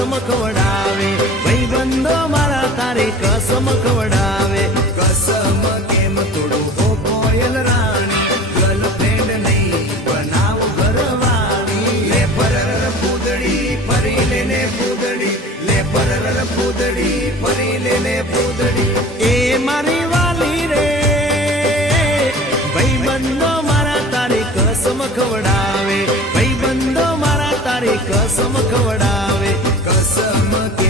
कसम खवडावे भाईबंधो मारा तारे कसम खवडावे कसम केम तोडू हो बोयल राणी गर्लफ्रेंड नहीं बनाव घरवाणी ले परर पूदड़ी फरी लेने पूदड़ी ले परर पूदड़ी फरी लेने पूदड़ी ए मारी वाली रे भाईबंधो मारा तारे कसम खवडावे भाईबंधो मारा तारे कसम खवडावे कसम के